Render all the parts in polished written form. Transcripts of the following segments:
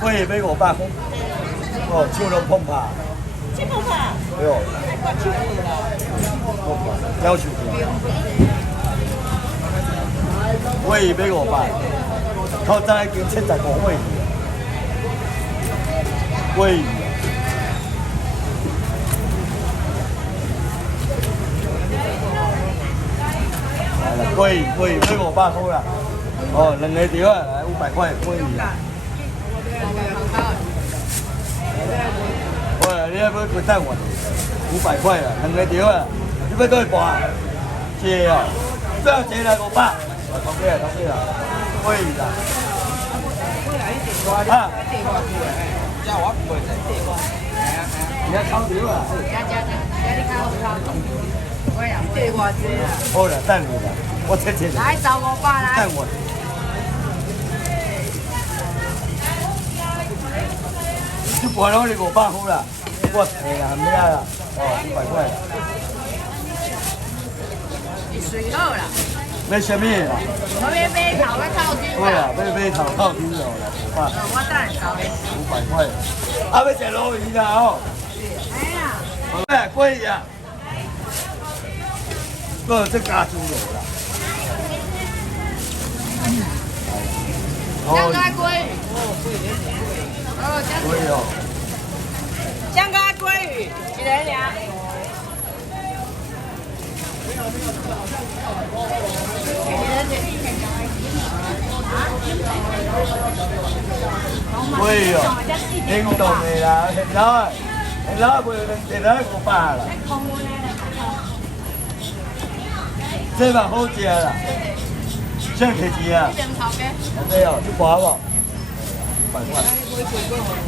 贵买500块。哦，手都碰怕。这碰怕？对哦。太挂手了。要求是。贵买500，靠早已经75尾去。贵。来了，贵买500块啦。哦，2个条啊，来500块贵鱼啊。喂，你要不要滚蛋我？500块啊，2个条啊，你要多少盘？借啊，不要借来500。同意啊，贵鱼啊。啊。叫我贵才借我。你要抽条啊？你借我借啊！好了，等你啦，我切切。来找我爸来。等我。这盘拢是500块啦，我赔啦，咩啦？哦，500块啦。你水好啦。买什么啦？我要买头要套丁。对啊，买头丁肉啦，500。我等下找你。500块。啊，要食鲈鱼啦哦。哎呀。哎，贵呀。这加猪肉啦。香干鲑鱼。贵哦。香干鲑鱼，几人呀？贵哦，冷冻的啦，现在500啦。这嘛好食啦，现在摕钱啊？对哦，这盘无？500块。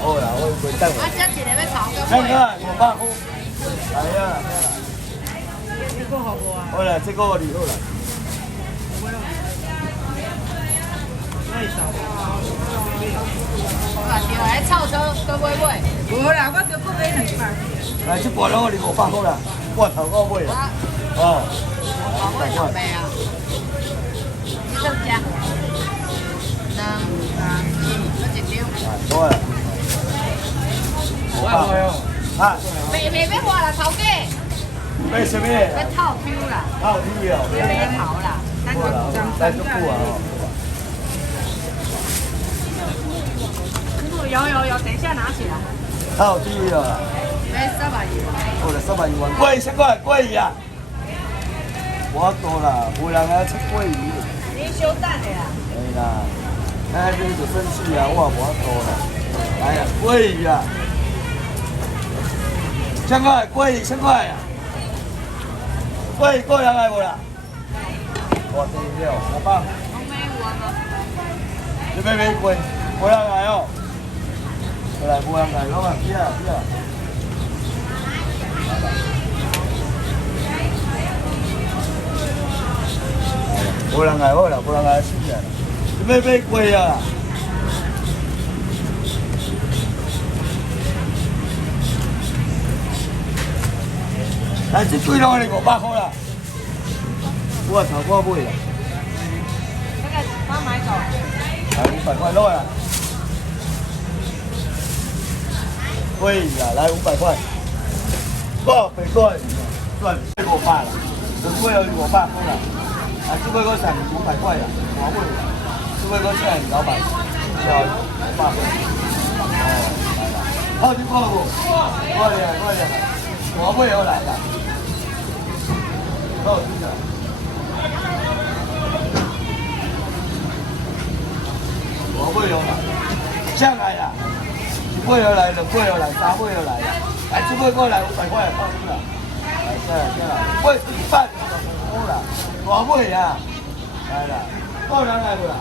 好啦，我会等我。这一个要炒个看看500块。来啊！这个好不啊？好啦，这个我理好啦。来炒车都买买。无啦，我就不买200。来，这盘拢我500块啦，罐头我买啦。哦。500块啊？你怎加？好啊。500块哦。啊。未要花啦，头家。买什么？要套 Q 啦。套 Q 哦。要买头啦。好啦，来就不啊哦。有，等一下拿起来。套 Q 哦。买320。好啦，320万，贵什么？贵呀！我多啦，无人爱吃桂鱼。你小等的啦。哎啦，那你就生气啊！我无多啦。来呀，桂鱼啊，100块，桂鱼100块啊。桂人来无啦？我这了500。我买有啊。你买桂，无人来哦。来，无人来，老板，去啊。无人来好啦，无人来死啊！你要买贵啊？来，这贵拢是500块啦。我头我买啦。这个我买走。来500块落啦。贵啦，来500块。过别过，算500啦，就贵了500块啦。啊，这个我สั่ง500块啦，我买啦。这个我请老板交500块。哦，来啦，好就过不？快点，我买又来啦。好，真的。我买又来，上来啦！1买又来，2买又来，3买又来啦。来，这买过来500块，放心啦。来，下来，买1半就好啦。我买啊，来啦，够人来不啦？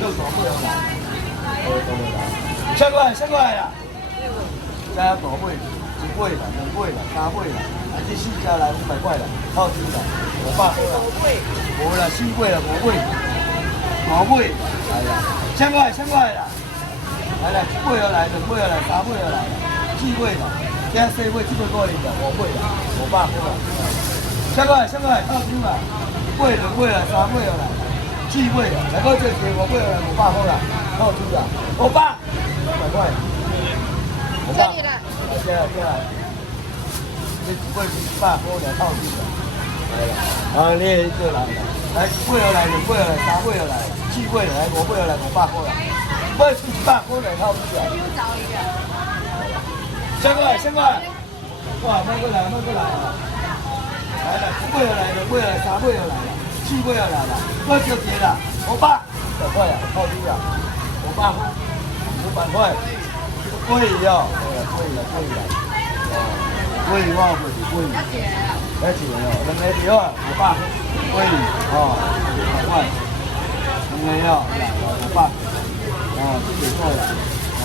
又大买又来，100块啦，加大买，1买啦，2买啦，3买啦，啊，这4加来500块啦，好钱啦，500块啦，无啦，4买啦，5买来啦，100块啦，来啦，1买又来，2买又来，3买又来，4买啦。今4买7买过来的，5买啦，500块啦，100块，好钱啦，1买2买啦，3买又来，7气味的，能够这些我贵了500块啦，套出啦，500块，这里的，对啦，你贵100块了套出啦，来啦，啊你一个来啦，来贵了来2贵了来3贵了来7贵了来5贵了来500块啦，贵100块来套出啦。先过来，哇，慢过来啊！来了，1贵了来2贵了来3贵了来了，7贵了来了，快就结了，500块啊，套出啦，500块，贵哦，贵了，贵我不是贵，来几个哦，2个条啊，500，贵哦，500块，2个哦，500，哦，这个够了，哦，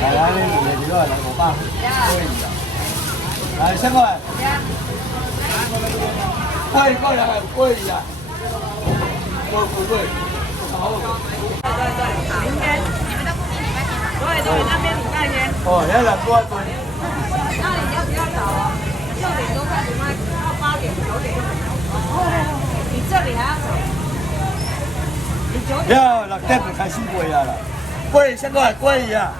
来呢2个条啊，来500，贵了，来先过来，贵过来贵呀，贵，好。明天，你们的固定礼拜天吗？对，那边礼拜天。哦，现在多少吨？那你要比较早哦，6点多开始卖，到8点9点就很早。哦，你这里还要早。你9点。要6点就开始贵啊啦，贵先过来贵呀。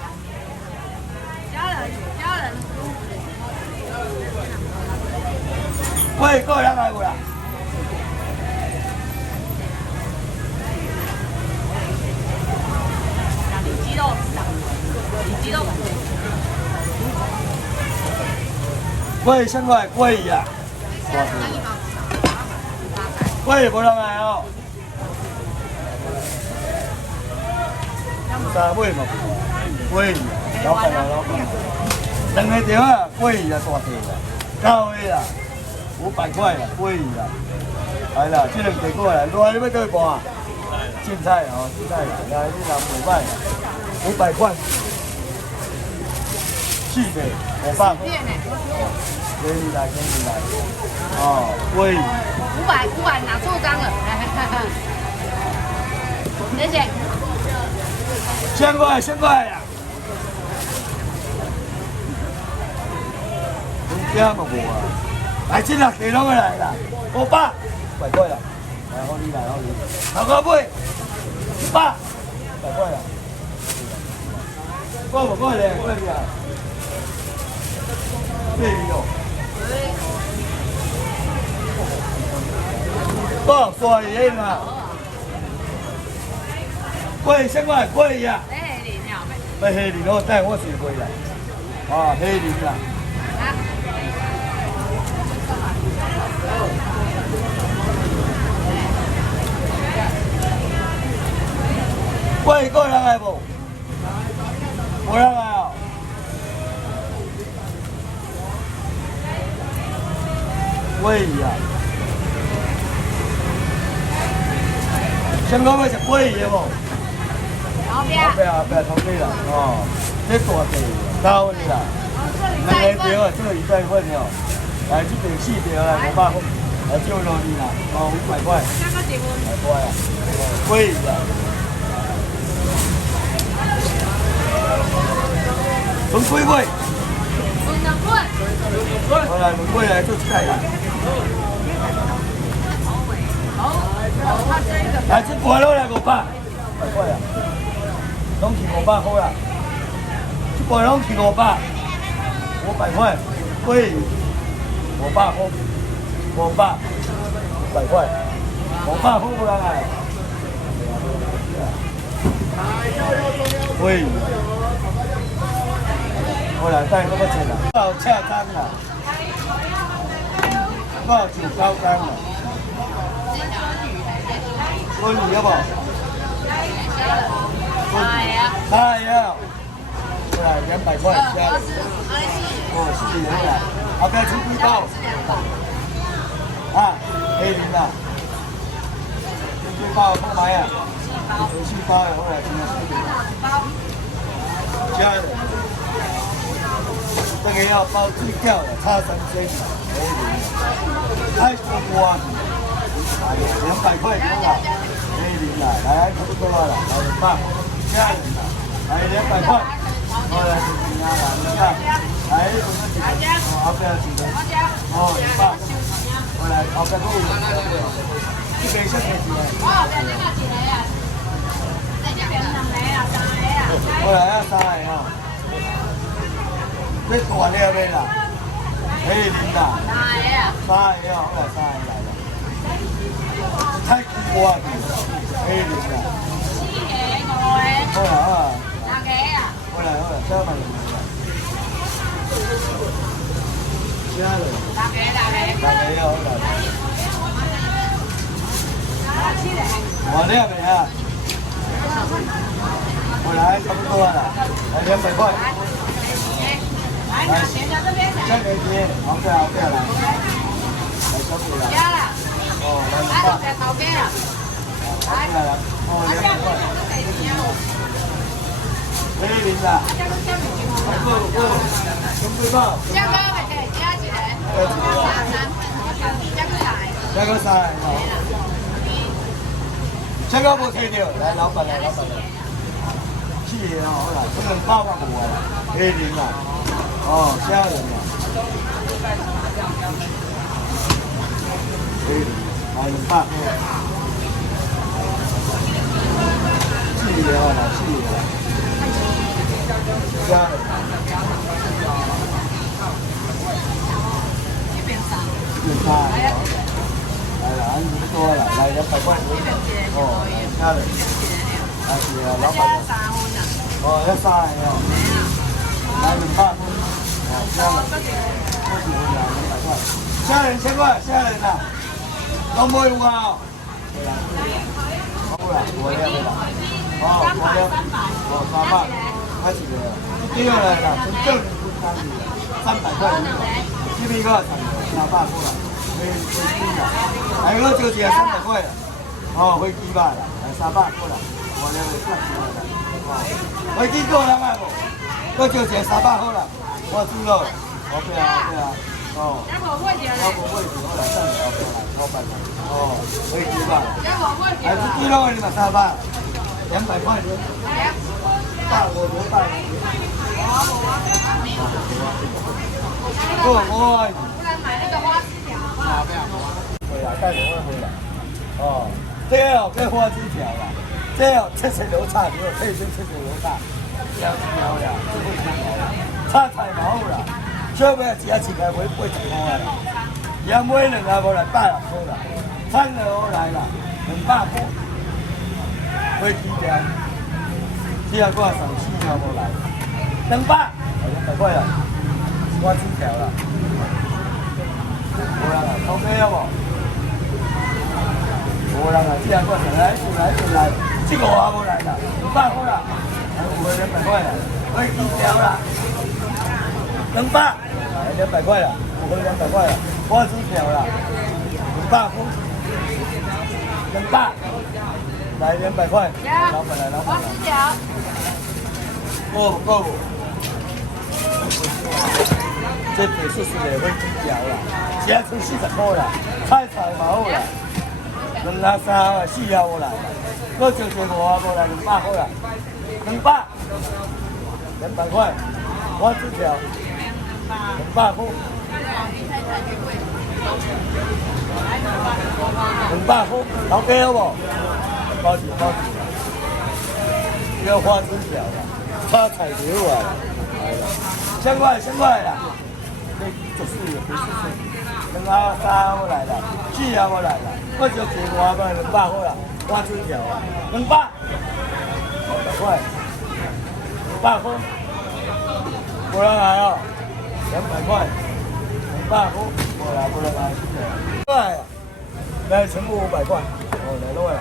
家人。贵过来有啦。鸡肉。贵先过来贵呀。贵不能来哦。3尾嘛，贵，老板。2个条啊，贵呀大地啦，到位啦，500块啦，贵啦。来啦，这2个过来，热你要对半？凊彩哦，凊彩啦，来你拿500啦，500块。4个500。给你来，哦，贵。500拿错张了，谢谢。先过来呀！你家嘛无啊？来，这2个拢来啦，500块啦，来好你，头壳尾100块啦，过无过咧？过去啊？对哦。多少钱啊？贵先过来贵呀！要黑林哦，带我是贵啦。啊，黑林啦。贵过人来无？无人来哦。贵呀！先讲要食贵的无？后壁头地啦，哦，这大地高的啦，2个条啊，这个100份哦，来这边4条来500块，来就落你啦，哦500块，来乖啊，贵的，存几尾？好来，问几来做1盖啦。来这盘落来500块啊。拢是500块啦，这盘拢是500块，贵500块，500块不能来，贵，我来带那个钱啦，到恰当啦，到酒高干啦，温鱼要不？大呀，过来200块加的，哦，4元啦，后边出几包？啊，黑林啦，几包不买啊？有4包的，我来听4包。加的，这个要包最吊的，差3千，黑林，太多200块多了，黑林啦，来差不多了，来200。家人啦，来200块，我来200啦，200，来后边几个，哦200，我来后边都有，这边小鸡呢？哦，这个几个呀？这边两个呀，三个呀。过来啊，三个哦。这大了没啦？可以领啦。三个呀。三个哦，好啦，三个来了。太苦啊！可以领啦。四个、五个。好啦好啦。六个呀。好啦好啦，这慢点。加了。六个。六个好啦。我这边啊。我来差不多了，来200块。来，先在这边。先给钱，好不要来。来小姐了。加了。哦，来来200。在头边了。来了，哦200块。可以领的。不，准备吧。加个还可以加几个？加个3。这个无退掉，来老板来。4个哦，好啦，这200万无啦，可以领啦。哦，吓人啦。可以领，来200块。4个好啦，4个。吓人。这边3。来了，俺不多了，来200块。哦，吓人。来是啊，老板。哦，要3个哦。来200块。哦，吓人。200块。吓人1000块，吓人啦。都没有啊。好啦，我要的啦。哦，我要。哦，300。开始了。第二来了，从这里出3里300块。这边个300块了。飞机啦，来个就只300块了，哦，飞机吧啦，来300过来，我了会看出来啦，哦，飞机过人啊无，我就只300好啦，我知道，OK 啊，哦，我无会就好啦，等下过来，500块，哦，飞机吧，来1 kg 你嘛300，200块的，大我500。我。买那个花枝条啊！对啦，带我回来。哦，这个哦，这花枝条啦，这个切切油叉，你可以先切切油叉，条条啦，就会切条啦，炒菜嘛好啦，小尾只一切开买80块啦，也买2个无来160块啦，菜了好来啦，200块，飞机条，只要我上4条无来，200块啦，花枝条啦。无人啊，偷鸡啊无？无人啊，只要我来，这个我无来啦，200块啦，有个200块啦，飞机条啦，200，来200块啦，有个200块啦，花枝条啦，200块，200，来200块，老板来，花枝条，够。这白素是来飞机条啦，只出40块啦，菜嘛好啦，2下3下4下无来，我就5下无来200块啦，200块，花枝条200块，200块，老鸡好无？包起，这个花枝条啦，炒菜就好啊，来啦，1000块啦。这就是也不是2下3我来了，4下我来了，我就5下不200块啦，花枝条啊，200块，200块，无人来哦，200块，200块，无人来，500，来全部500块，哦来落来，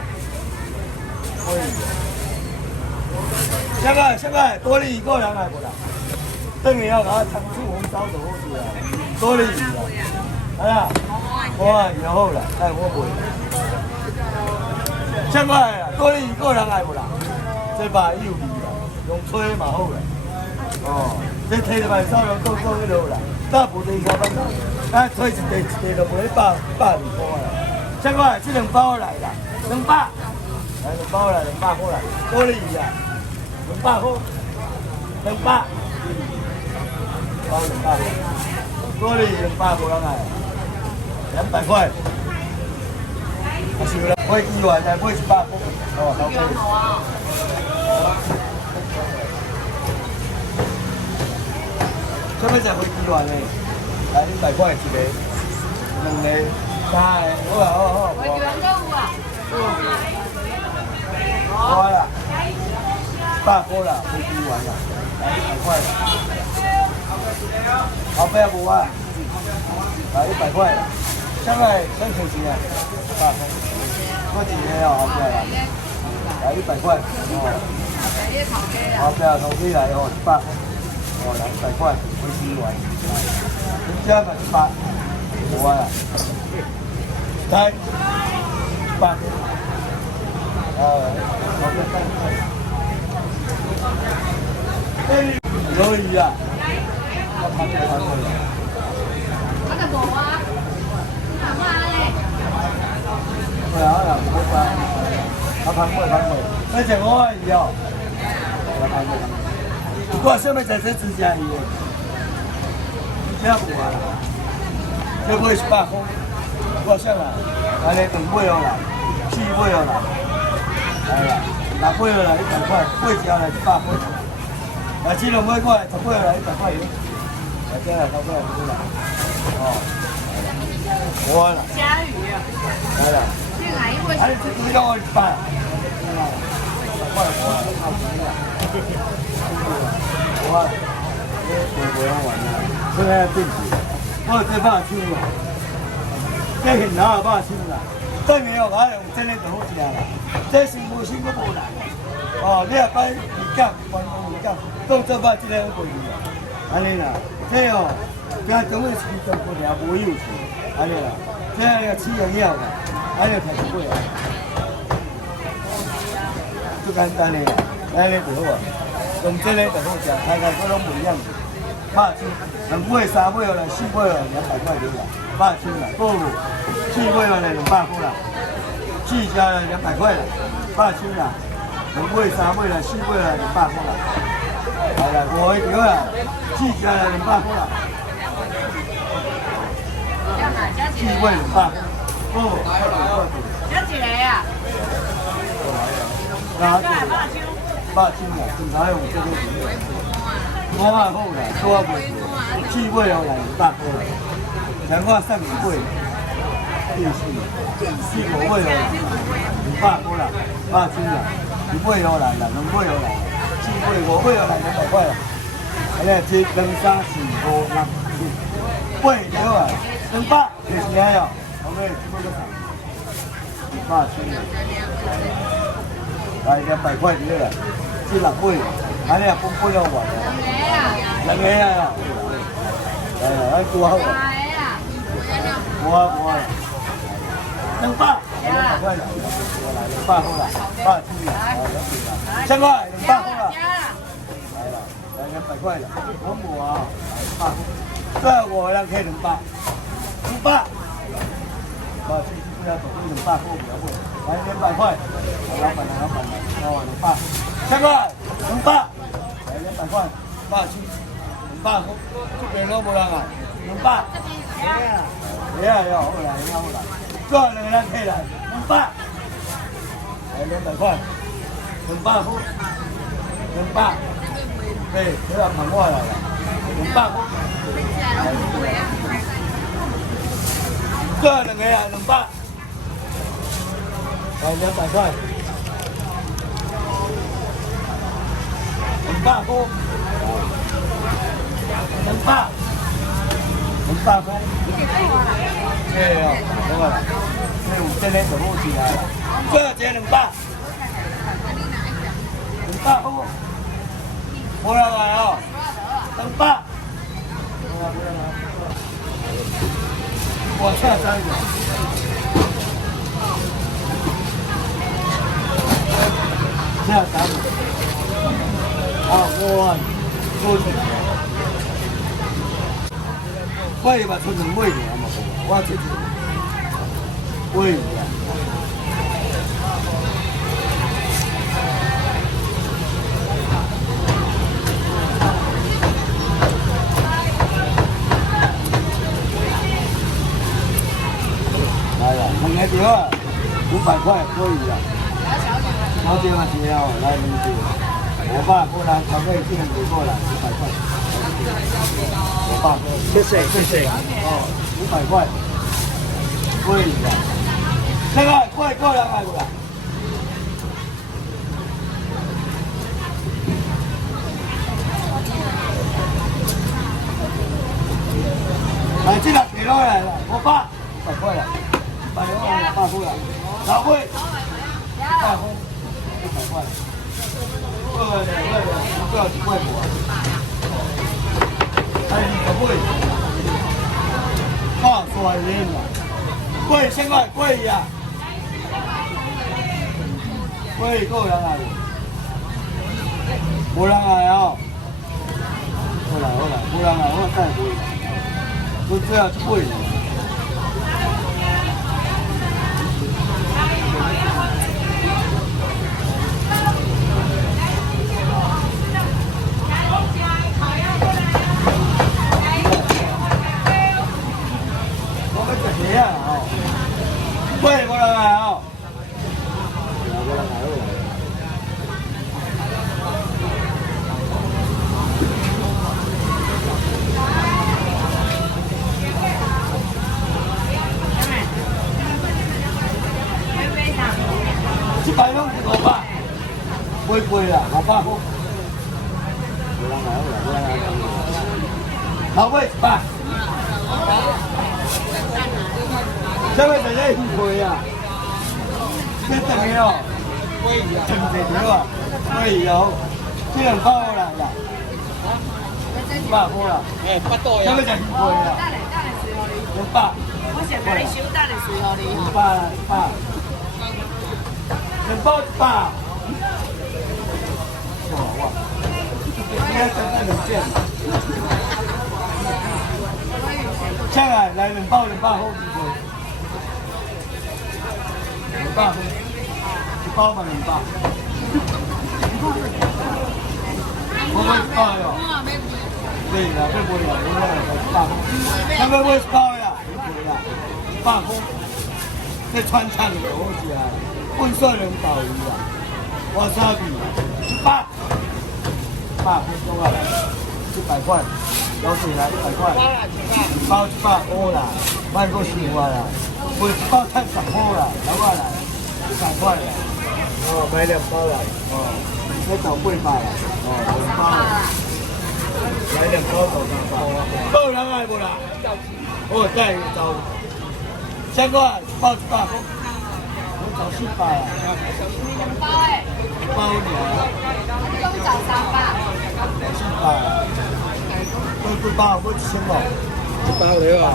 现在多利1个人来不啦？等你要给他糖醋红烧就好吃啊，多利啊，哎呀，我以后啦，哎我袂。现在啊，多利1个人来不啦？这把有味啦，用吹嘛好啦。哦，这摕一摆烧肉够迄落啦，大部队差不多，啊吹一地就卖120块啦。现在这2包来啦，200，来2包来200块啦，多利啊，200块，200。包200，多利200无人来，200块，是啦，买2元来买100块，哦，好贵。好啊。这边才买2元呢，来100块一个，2个，3个，好。买2元够有啊？好啦，100块啦，买2元啦，来100块。后壁无啊，来100块。现在真可惜啊，100块。我一个哦，后壁啦，来100块，哦。后壁头起来哦，100块，哦，来100块，买2元。人家嘛100，无啊啦，来100。鲈鱼啊，我盘过。我就无啊，我咧。对啊，唔好翻，我盘过。那只我鱼哦，我盘过。我上面在这指甲鱼，这无啊，这买100块，我上来，安尼2尾哦啦，4尾哦啦。哎呀，6尾了100块，8条来100块，来这2尾过来，10尾来100块，来这来10尾来哦，我啦，虾鱼啊，来啦，这哪一位？哎，这都要我100，100块我啦，好便宜啦，我不要玩啦，现在定住，我这把抽啦，这现拿把抽啦。对面哦，我用真的就好食啦。这新无新都无难。哦，你也摆鱼饺，关公鱼饺，当做摆这个好贵啦。安尼啦，这哦，加中的市场不了无有钱，安尼啦，这个饲养了啦，安尼才是贵啊。最简单的啦，安尼就好啊。用这个就好食，大概各种不一样。8千，2尾、3尾啦，4尾啦，200块钱啦，8千啦，够无？4尾啦，200块啦，4只啦200块啦，8千啦，2尾、3尾啦，4尾啦，200块啦。来啦，5个条啦，4只啦200块啦，4尾200块，够无？加一个啊？加一个，8千啦，正常用这个钱。我好啦，多袂4尾哦来200块啦，两块3尾，电视4、5尾哦200块啦，8千啦，1尾哦来啦，2尾哦来，4尾、5尾哦来200块啦，安尼1、2、3、4、5、6、7、8条啊，200就是安哦，后尾这个啥？8千啦，来200块对啦，这6尾，安尼也分不了完啦。2个啊，来啦，咱多好啊！我200块啦，我来200块啦，8千啦，1000块200块啦，来啦，来200块啦，我无啊，200块，最后5个人开200，200，把这不要走，200块不要贵，来200块，老板，哦200，1000块200，来200块，8千。200块，这边都无人啊，200，对啊，好来，最后2个人起来，200，来200块，200块，200，对，这个盘过来了，200块，最后2个啊，200，来200块，200块。200块，对哦，好啊，这有真的就好吃啊，最后一个200，200块，无人来哦，200，我差3个，差3个，啊，我多少？我嘛出2尾尔嘛，我这尾尔。来啦，2个条啊， 500块可以啊。小姐嘛是哦，来2只，500过来，小妹这样给过来500块，500，谢谢，哦，500块，可以的。这个贵过来买过来。来，这个给过来了，500块了，100块500块了，老贵，100块，100块，不要1块5啊，哎，可贵，大帅人啊，贵现在贵呀，贵够人来，无人来哦，好啦，无人来我再贵。都这样贵了。我们这些啊，贵过来啊，过来。100拢是500，贵贵啦，500块。老贵100。这位在这贵啊，这等于哦，真济条啊，贵哦，这2包啦，100块啦。哎，8多呀。这位真贵啊。200。我先甲你收，等下随互你吼。100啦，100。2包100，哇！应该真的2件。下来2包好几块，2包，1包嘛2包。我买1包哟。对啦，要买啦，我买100。咱要买1包呀，贵啦，100块。这川菜就好食啊。混蒜仁鲍鱼啊，瓦萨比100，100块多啊，100块，有水来100块，1包100好啦，卖过10块啦，卖1包太10块啦，老板来100块啦，哦，买2包啦，哦，要找800啦，哦，2包啦，来2包到3包，够人爱不啦？哦，再找，1000块1包100块。找700啊2包哎，1包尔，都找300，找700啊，都2包，我1000块，1包了啊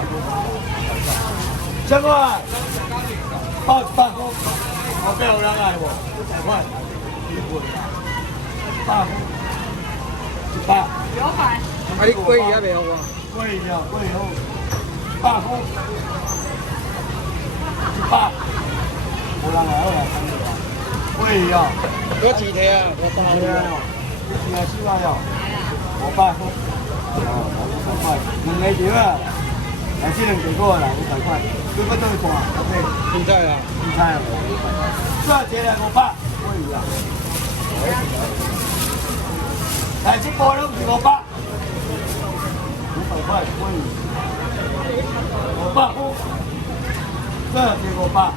，1000块，包100块，我不要有人爱我，100块，100块，100，啊你贵也袂好啊，贵呀，贵好，100块，100。无人来，我来看你啊。贵呀！有几条啊？有3条哦。你几条400哦？500块。哦，500块。2个条啊。来这2个过来500块。你要倒去看？OK。青菜啊？青菜啊。这一个500。贵呀。来这包拢是500。500块贵。500块。这一个500。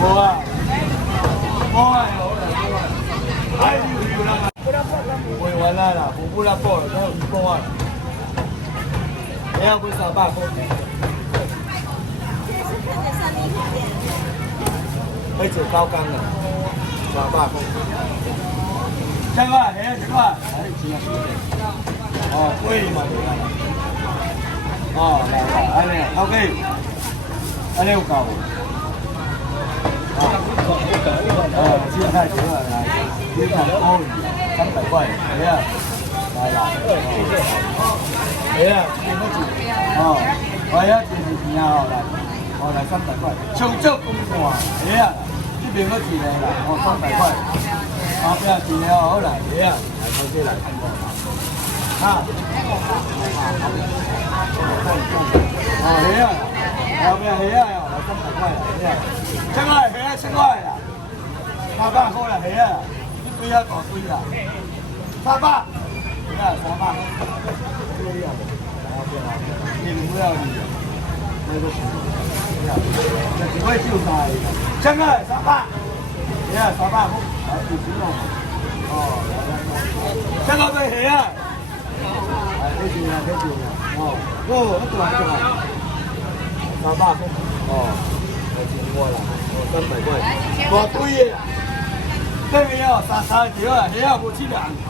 无啊，我哎好啦，哎有啦，卖完啦啦，无不啦补了，才有1包啊。你要不300块？可以做高干的，300块。1000块，你要10块，来钱啊？哦，贵嘛对啦。哦，来，安尼，OK，安尼有够无？哦，青菜条啊，来，青菜鲍鱼300块，来啊，来啦，来啊，这边个钱，哦，来啊，这是钱啊，来，哦，来300块，上少公款，来啊，这边个钱来啦，哦300块，后边钱了，好来，来啊，来，开始来。啊，哦，係啊，後邊係啊，來300塊啦，係啊，真係係啊，1000塊啦，300塊啦，係啊，呢堆啊大堆啦，300，係啊，300，你唔要你，那個是，這幾塊就晒，真係300，係啊，300塊，好幾錢咯，哦，真係對係啊。睇住啊，睇住啊，哦，嗰一度係300塊，哦，我見過啦，哦，300塊，大堆嘢，呢邊有三條啊，你有冇知兩頭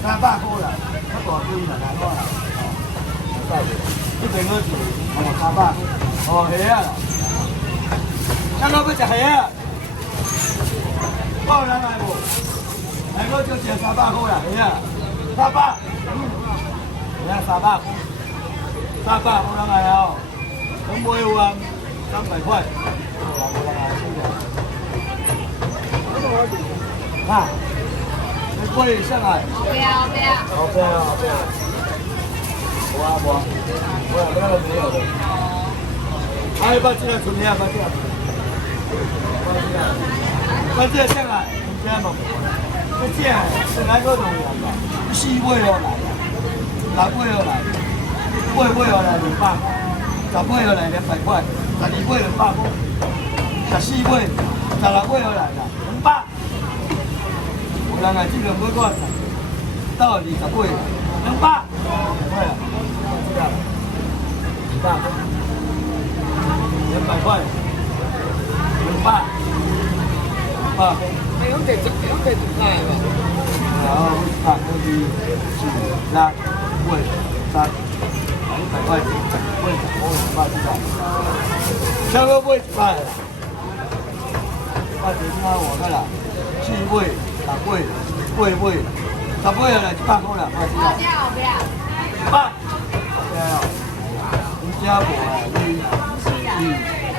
？300塊啦，一大堆啦，大多啦，哦，呢邊嗰條哦300，哦係啊，香港不就係啊？包兩萬冇，係嗰條就300塊啦，係啊，300。你看300，我啷个要？我每碗300塊，啊，你貴上來？不要不要。好不要好不要。我那個沒有的。還有把這個出來，把這個上來，這樣嘛？這是哪個農業的？西北哦來的。10尾落來，8尾落來200塊，10尾落來200塊，12尾200塊，14尾，16尾落來啦200。有人係這個每個到20尾200，對啦，200塊，200塊，200，你咁地點解喎？好，8嗰啲4、8。貴3，100塊，貴我200知道，香港貴100，我點解我㗎啦？4位、10位、8位，10位啦，100塊啦，我知道。100，你家冇啊？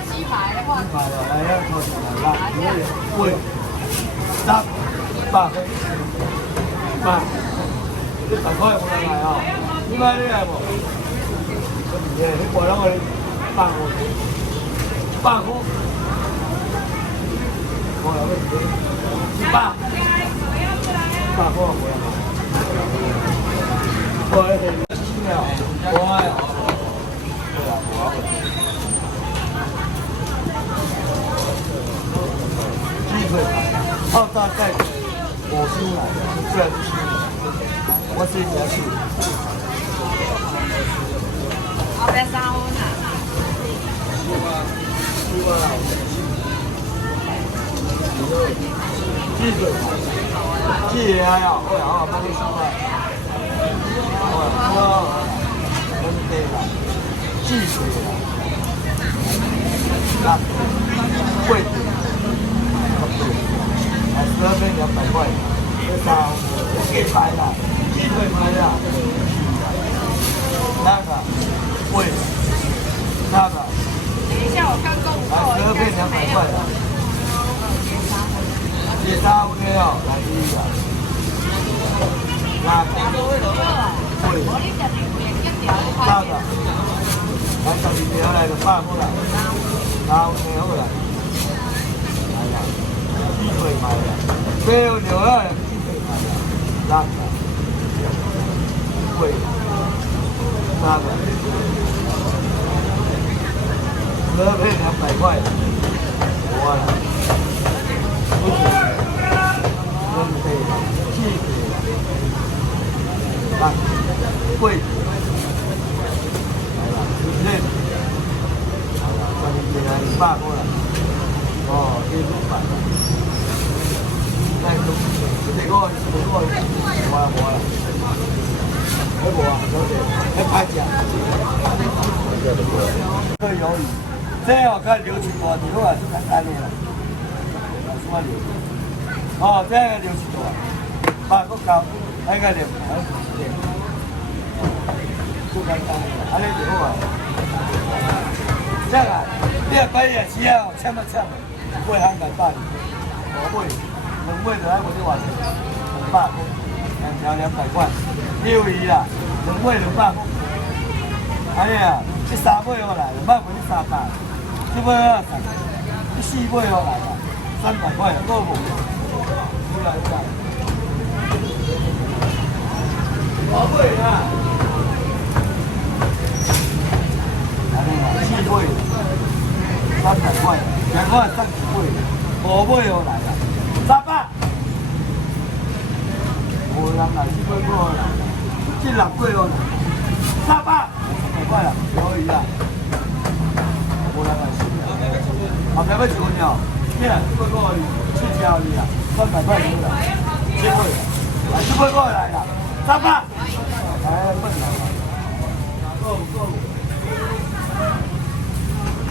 雞排的話，來啊，我先來啦，貴10、100塊，100塊我來啊！點解呢？係喎，你過咗去100塊，我有咩？100塊我有。我係咩啊？我係。雞腿，澳大概5星來的，這5星，我自己來吃。後邊3碗啊！雞腿，雞也要，我要幫你上來。對了，雞腿啊，貴，12份200塊，這啥？雞排啦，雞腿排啦，那個貴，那個。等一下，我看夠不夠12份200塊的。第3個要來第1個，那個貴，那個。來12條來就100塊啦，3條好啦，係啦，雞腿買啦，4條啦，雞腿買啦，那個貴，那個12份200塊，我啦，不是，人哋雞腿，那個貴。100塊啦，哦，幾多塊？但係都你嗰個我啦，我啊，有啲喺拍價。個魷魚，真係我看流水多，你嗰個是簡單啲啦。什麼流？哦，真係流水多，把個膠喺個流，不簡單啲啦，喺呢條啊。這個，你要擺嘢時啊，簽乜簽？會香港辦，我會，2尾就喺我啲話200塊，2條200塊，你六鱼啦，两尾200。哎呀，这3尾我来了，卖不去300，这尾要3，这4尾我来了，300块，够不？出来一下。大尾啊！哎呀，4尾，300块，2块30尾，5尾我来了，300。无人来，4尾我来了，这6尾我来，300。快了，可以了。无人来吃了，后面要1分钟，耶，这个去交易了，300块出来，7尾，来7尾过来了，300。哎，笨了，够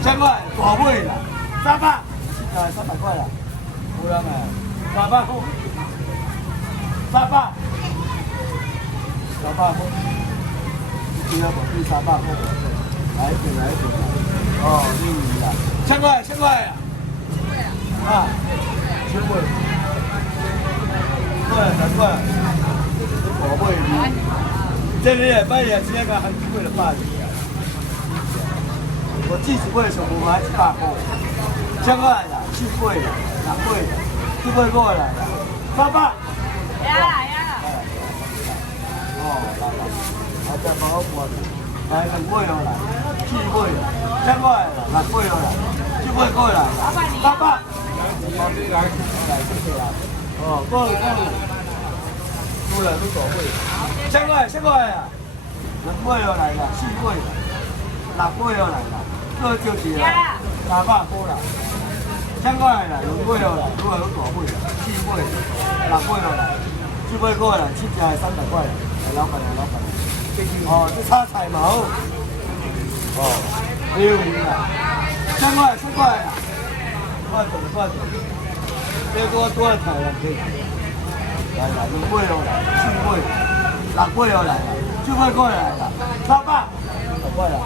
，1000块，大尾了，300，来300块了，无人来，300块，300，300块。第二个第300块，来一点，哦，6鱼啦，1000块啊，啊，10尾，10块，大尾鱼，这里也卖也只个很贵的大鱼啊，我40尾上无买100块，1000块啦，7尾啦，6尾，7尾过来啦，300，来了，哦，来了。再帮我过来2尾哦来，4尾，1000块啦，6尾哦来，7尾过来，300。来谢谢啊，哦，过来，出来都大尾，1000块啊，2尾哦来啦，4尾，6尾哦来啦，这就是啦，300块啦，1000块啦，2尾哦来，出来都大尾，4尾，6尾哦来，7尾过来，7只300块，来老板。哦，这差彩毛。哦，6鱼啦，1000块啦，快点，这多少彩了可以？来2尾哦来，4尾，6尾哦来了，7尾过来了，300块啦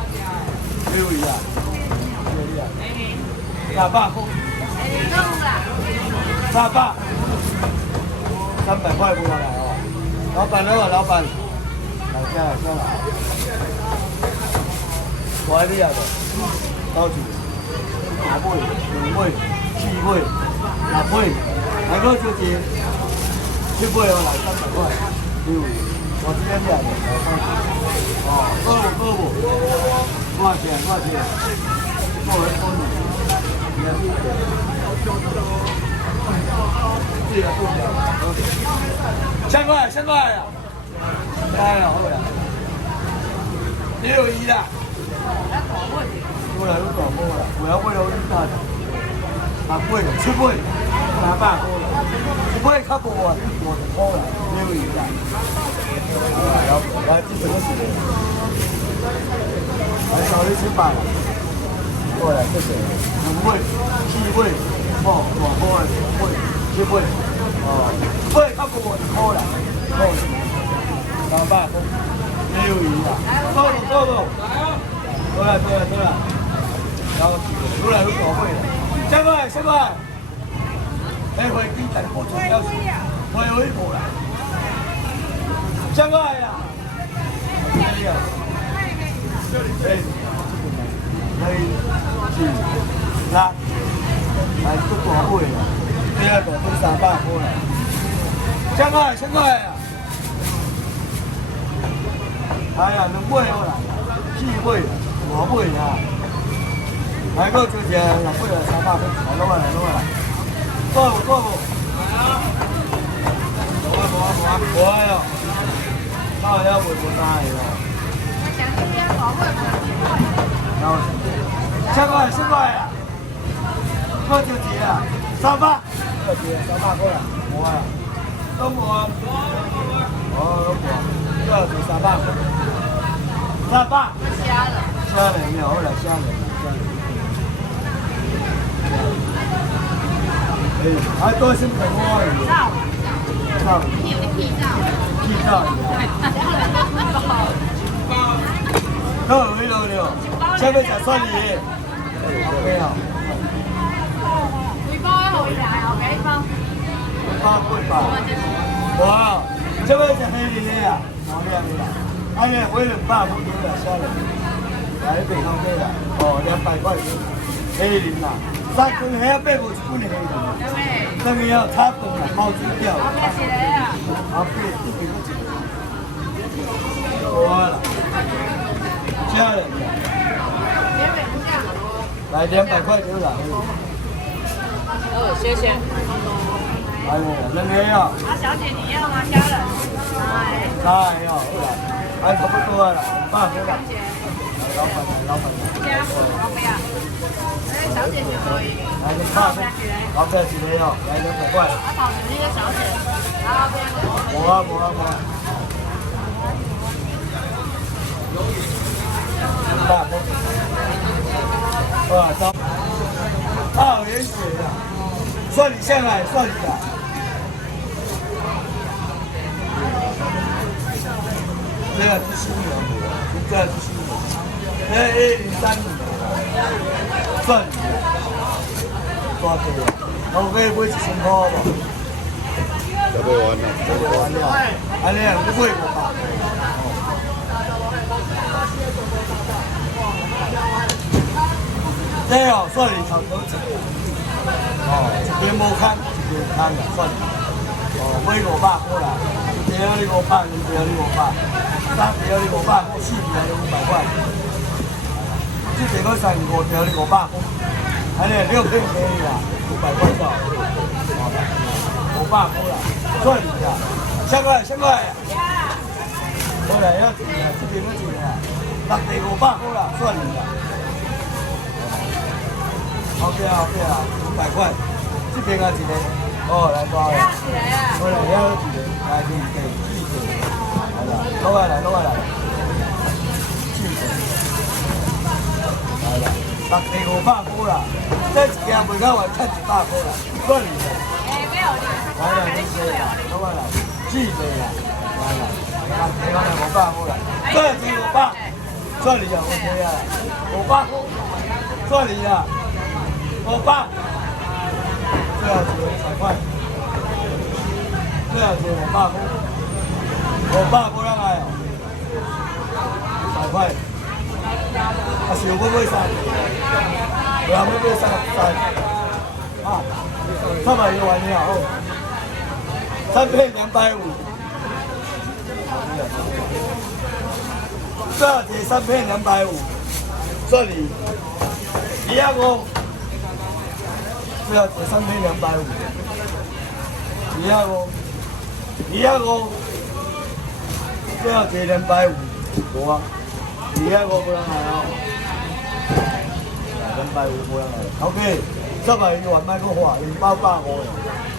，6鱼啦，300块，300块不来哦，老板。来，我爱你啊！到处大尾、2尾、4尾、6尾，还个就是7尾哦来300块，6鱼，我今天来的，哦，够不？多少钱？够了，你看这个够了，1000块呀！哎呀，好呀，6鱼啦，过来都大尾啦，我要尾你大的，6尾、7尾，300块啦，7尾较无啊，50块啦，6鱼啦，来，这什么时间？来，找你吃饭啦，过来谢谢，2尾、4尾，哦，大块，6尾、7尾，哦，7尾较无50块啦，300块，6鱼啦，够了，过来，然后出来都大尾啦，1000块，哎，飞机大部重要是，飞回去啦，1000块呀，这里啊，来，都大尾啦，这个大尾300块啦，1000块呀。哎呀，2尾好啦，4尾、5尾啊，来个就是6尾啦，300块，来拢来，够不？无啊哟，到了袂无啥个咯。1000块啊，够就钱啊，300，够钱300块啊，无啊，都无啊，哦，都无，这就300块。300，虾仁没有，后来虾仁。还多些可爱的。照。屁照。都有味道的，下面吃蒜泥。没有。2包好一下，我给1包。1包贵吧？哇，这边吃黑泥的呀。两两的啦。安尼买200块几啦，虾仁。来北康街啦，哦，200块钱。黑林啦，3根虾8无1根的黑林。上面要插灯啦，包水饺。后边一个啊。后边这边有一个。好啦，虾仁啦。来200块钱啦。谢谢。哎呦，两个啊。小姐你要吗？虾仁。来哦，好啦，哎，差不多啦，200块啦。老板来，老板来。我不要。小姐姐可以。来200块，老板一个哦，来200块。我跑那个小姐，然后边。无啊。200块。哇，糟。好盐水啊！算你下来，算你啦。这个是新人，这个是新人。1030，算你啦。多少？我可以买1000块不？要不完了。完了。安尼啊，你买500。这哦，算你头头一个。哦，一边无空，一边有空啦，算你。哦，买500块啦，一条你500，两条你500，3条你500，4条你500块。这条搁3、5条你500块。安尼6片给你啦，500块少。哦，500块啦，算你啦。下过来。过来要几啊？这边要几啊？6条500块啦，算你啦。后边500块，这边啊一个，哦来抓了，过来了一个，来2个，来啦，落来，来啦，6条500块啦，这一件卖到完赚100块啦，算你啦。没有啦，来啦，4个啦，落来，4个啦，来啦，6条500块啦，这条500，算你啦，5条啦，500块，算你啦。500，这样子100块，这样子500块，500块让来哦，100块，啊是有要买3个，有人要买3，啊，300完了哦，3片250，这样子3片250，算你250。这要3片250，250，这要250，无啊，250不能来啊，250不能来。OK， 300元卖个话，2包150的，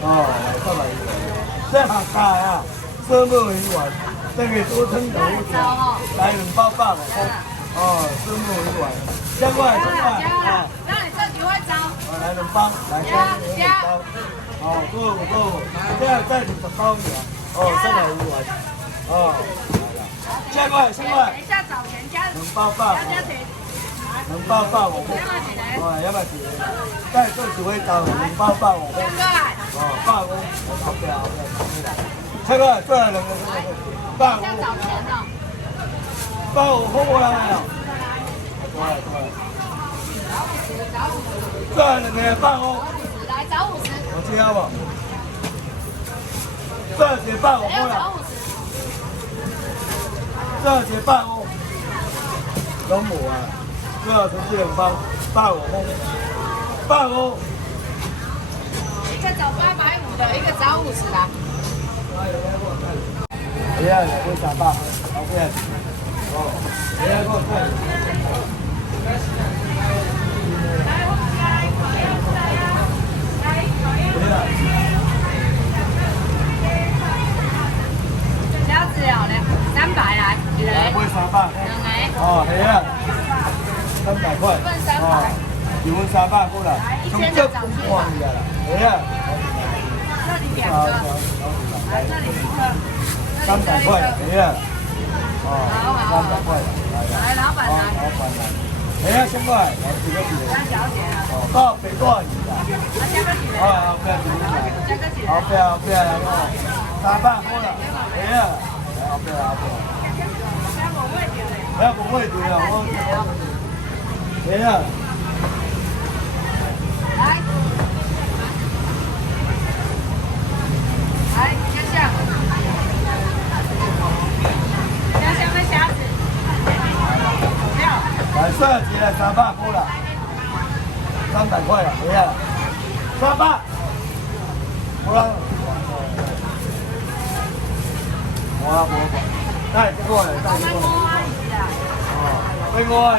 哦，来300元，这下价啊，30元，这个多称头一点，来2包150块，哦，30元，相关啊。来2包，来2包，哦，够，这样再20包米啊，哦，350元，哦，来了，下过来，等一下找钱加2包150，2包150，哦，要不要钱？再做一回刀，2包150，哦，150，好不要，下过来，再来2个，150，150好过来啊，过来。这2个150，来找50，我知道不？这1150块啦，这1150，拢无啊，这2包150块，150，一个找850的，一个找50啦。你啊，会300，后边，哦，你啊，给我看。饺子哦，300来，一个。买300，哦，系啊，300块，份300，一份300过来，从这看起来啦，系啊，这里2个，来这里1个，300块，系啊，哦，300块，来，老板来，老板来，系啊，先过来，来几个？小姐，哦，到北多少钱啦？加个几个？不要紧，加个几个？不要，300块啦，系啊。后背后背。不要不会对啊，我。没啊。来，来，香香，香香的虾子，没有。来，算起来300块了，300块了，没啊，300，不让。我，来，这过来，带这过来。哦，俾我啊，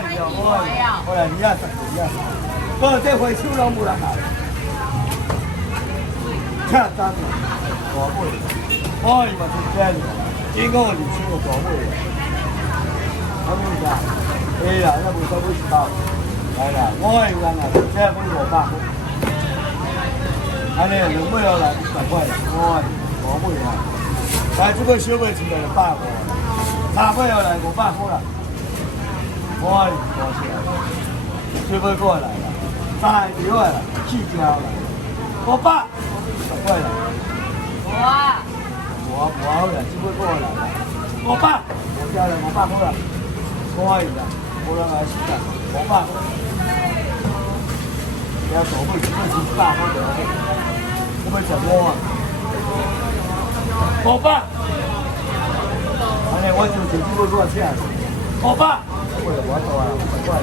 我来你啊，10啊，不过这回手拢无人来，恰当啊，大尾，我伊嘛真正，经过2000个大尾啦，什么意思啊？对啦，那无收尾1包，来啦，我有人啊，这尾500块，安尼2尾落来100块啦，我大尾啦，来这个小尾出来200块，大尾落来500块啦。我多少？最尾过来了，3个条了，4条了，500块了。哇！我好了，最尾过来了，500，我交了500块了，可以了，无人来ซื้啦，500块。你要大尾，最尾是100块了，我要15啊，500。安尼我就最尾多少钱？500。为了我多啊，500块，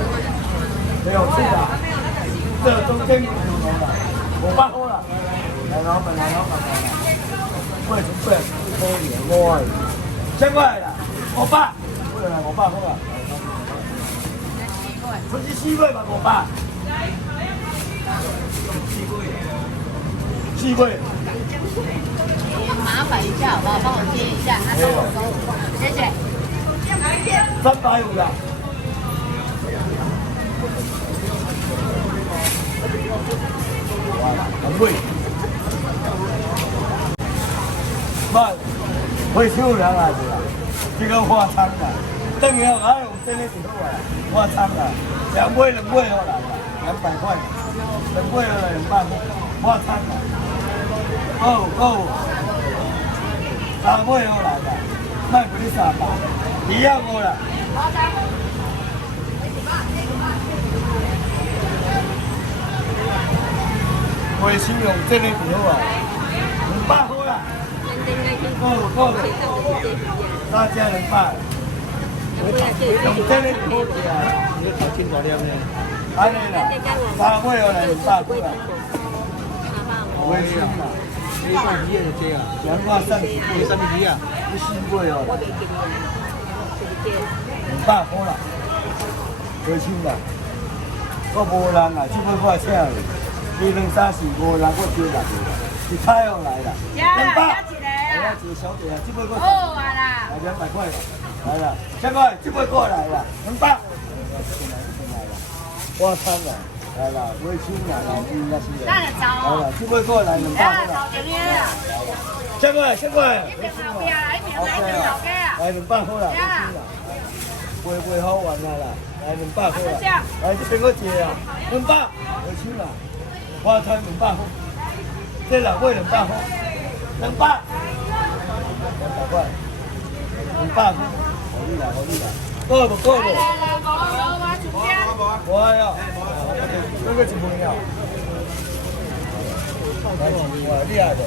没有错的，这中间有头了，500块了，来老板，来老板，为什么不多年我1000块了，500，为了500块了，春节4月吧500，4月，麻烦一下好不好？帮我接一下，他帮我收，谢谢。 300有的。很贵。慢，会收人来的啦，这个花仓的，等于还有真的挺好啊，花仓的，2尾2尾好来了，200块，2尾好来200块，花仓的，3尾好来的，卖不你300，一样好了。 回收用这个挺好啊，200块啦，够，大家200，用这个挺好的啊，你头前大点呢，安尼啦，3尾后来200块啦，回收啦，你看鱼也这啊，2块30块，什么鱼啊？你4尾哦，200块啦，回收啦，我无人啊，只要我请你。 1、2、3、4、5、6，我接来，你太好来了，200，我要接小姐啊，这杯过来，来200块了，来了，1000块，这杯过来了，200，我参了，来了，我亲了，来你那是，来了，这杯过来200块了，1000块，来200块了，我亲了，会好玩啦，来200块了，来这边我接啊，200，我亲了。 花餐200块，这2尾200块，200块，200块，好厉害，好厉害，够不够不？我要，那个是不要，哇，厉害的。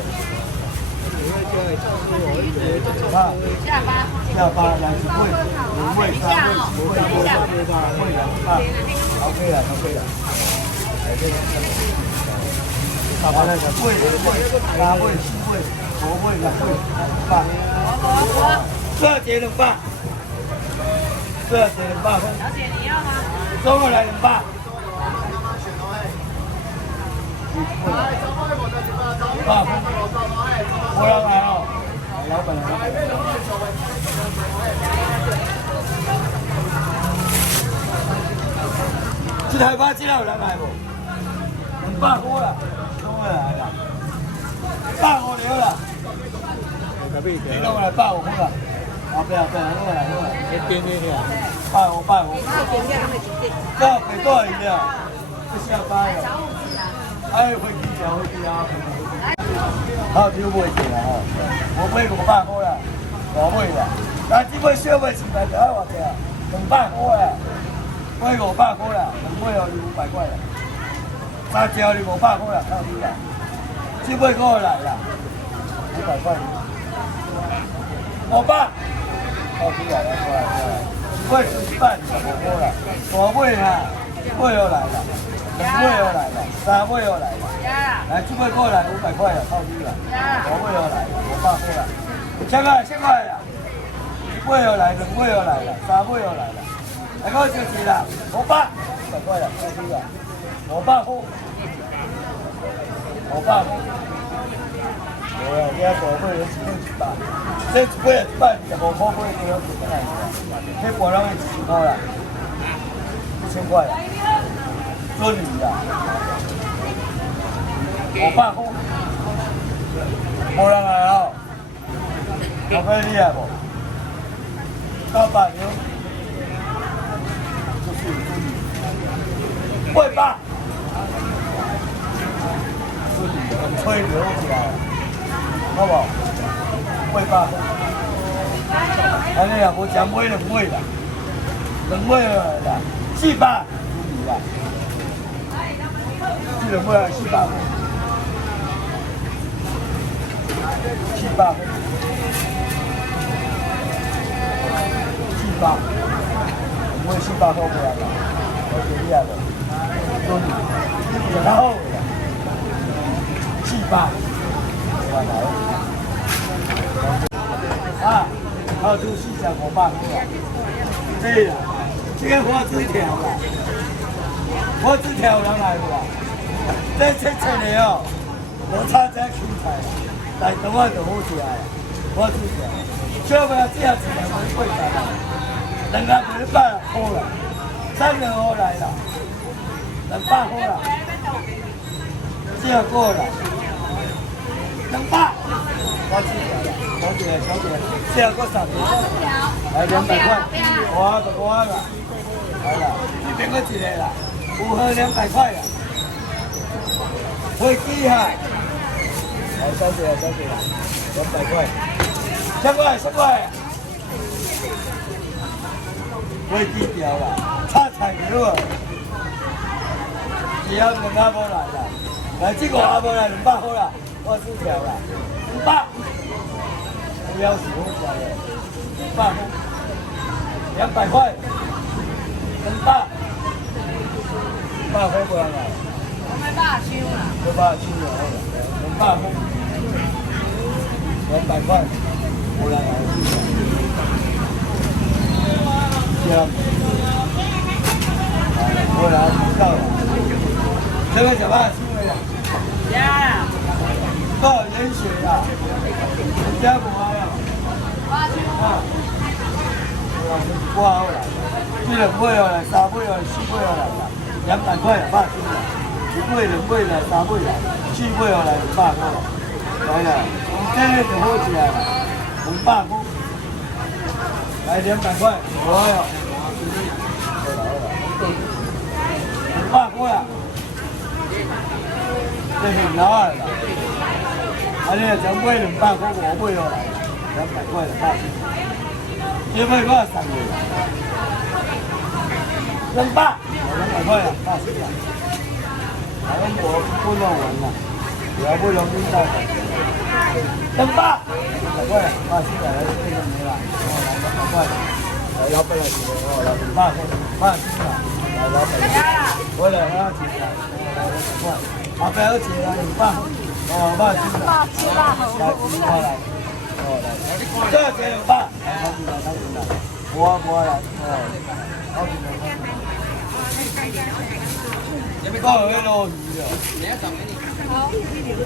下巴2尾，2尾3尾4尾5尾，OK 了，OK 了，来这个。 大把那个贵，3尾、4尾、5尾、6尾，200。这节200，这节200块。小姐你要吗？中过来200。200块。我要来哦，老板来。这台巴机有人来不？200块了。 来了，150了，你弄来150块了，不要，弄来，一点点呀，150。这给多少钱了？不下班了。哎，飞机啊！好，就不会起来哦，我买500块了，我买了。但这尾小尾是来就要偌济啊？200块啊，买500块啦，2尾哦你500块啦，3条你500块啦，靠你啦，这尾过来啦，500块，500，靠你来过来，这尾是125块啦，大尾哈，尾又来了，2尾又来了，3尾又来了，来这尾过来500块啦，靠你啦，大尾又来了，500块啦，1000块啦。尾又来，2尾又来了，3尾又来了，来我就是啦，500块啦，靠你啦，500块，500块，对啊，你啊大尾有1斤100，这一尾125块买几多钱来着？这半两的10块啦，1000块啦，准你啦，500块，无人来哦，老板你来无？老板牛，就是800，吹牛起来，好不好？800，安尼啊，无讲买2尾啦，2尾啦，400，啦，这2尾啊400，700，我700块过来了，我给你来了，然后700，过来啊，还有就是450块，对啦，这个花枝条啦，花枝条有人来不啦？这切的哦，我差这青菜，来等我就好食啦，花枝条，小朋友只要吃2尾800啦。人家200块啦，3号来啦，200块啦，这过来，200，我知道啦，小姐，这个3条，来200块，我啦，来啦，这边个一个啦，符合200块啦，飞机哈，来小姐，200块，1000块。飞机条啦，炒菜牛啊，只要2阿无来啦，来这个阿无来200块啦，我4条啦，200，不要是好食的，200块，200块，200，200块不人来，我买大箱啦，我把它收了，200块，200块，不人来。过来到了，这个小爸吃没了？呀，多少人血呀？家不花呀？啊，挂好了，这2尾又来，3尾又来，4尾又来了，200块200斤了，1尾2尾来，3尾来，4尾又来200块了，来了，这个就好起来了，200块，来200块，我哟。200块啊，这是老二啦。啊，你2尾200块，5尾又来200块200，这尾我3尾，200块啊，80啦。啊，我不弄完了，我不容易到200块，80来这个没了，来200块，来老板来来200块，80啦。老板，我来我要钱啦，200块，阿伯好钱啦，200，200斤啦，200来，来，这钱200，来，我来，好钱来，你们搞那个鱼的。